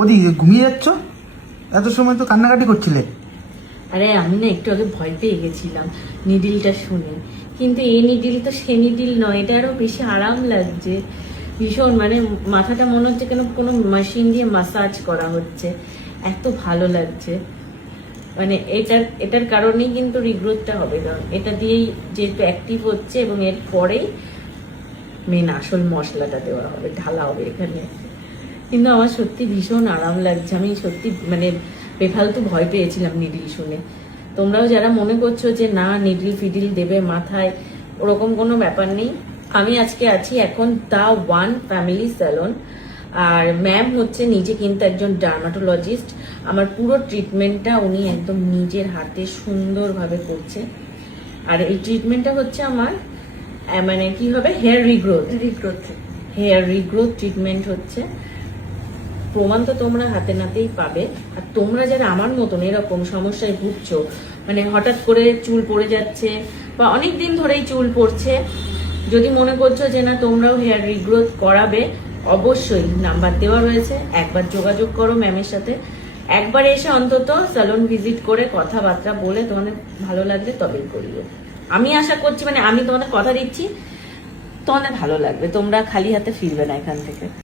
ওদি ঘুমিয়ে যাচ্ছ? এত সময় তো কান্নাকাটি করছিলে। আরে আমি না একটু আগে ভয় পেয়ে গেছিলাম নিডিলটা শুনে, কিন্তু এই নিডিল তো সে নিডিল নয়, এটা আরো বেশি আরাম লাগছে ভীষণ। মানে মাথাটা মনে হচ্ছে কেন কোনো মেশিন দিয়ে মাসাজ করা হচ্ছে, এত ভালো লাগছে। মানে এটার কারণেই কিন্তু রিগ্রোথটা হবে, কারণ এটা দিয়েই যেহেতু অ্যাক্টিভ হচ্ছে এবং এর পরেই মেন আসল মশলাটা দেওয়া হবে, ঢালা হবে এখানে। কিন্তু আমার সত্যি ভীষণ আরাম লাগছে। আমি সত্যি মানে বেফালতু ভয় পেয়েছিলাম নিডিল শুনে। তোমরাও যারা মনে করছো যে না নিডিল ফিডিল দেবে মাথায়, ওরকম কোনো ব্যাপার নেই। আমি আজকে আছি এখন the one family salon, R ma'am হচ্ছে নিজে কিন্তু একজন ডার্মাটোলজিস্ট। আমার পুরো ট্রিটমেন্টটা উনি একদম নিজের হাতে সুন্দরভাবে করছে। আর এই ট্রিটমেন্টটা হচ্ছে আমার মানে কি হবে, হেয়ার রিগ্রোথ ট্রিটমেন্ট হচ্ছে। প্রমাণ তো তোমরা হাতে নাতেই পাবে। আর তোমরা যারা আমার মতন এরকম সমস্যায় ভুগছো, মানে হঠাৎ করে চুল পড়ে যাচ্ছে বা অনেক দিন ধরেই চুল পড়ছে, যদি মনে করছো যে না তোমরাও হেয়ার রিগ্রোথ করাবে, অবশ্যই নাম্বার দেওয়া রয়েছে, একবার যোগাযোগ করো ম্যামের সাথে। একবার এসে অন্তত স্যালন ভিজিট করে কথাবার্তা বলে তোমাদের ভালো লাগলে তবেই করিও। আমি আশা করছি, মানে আমি তোমাদের কথা দিচ্ছি, তোমাদের ভালো লাগবে, তোমরা খালি হাতে ফিরবে না এখান থেকে।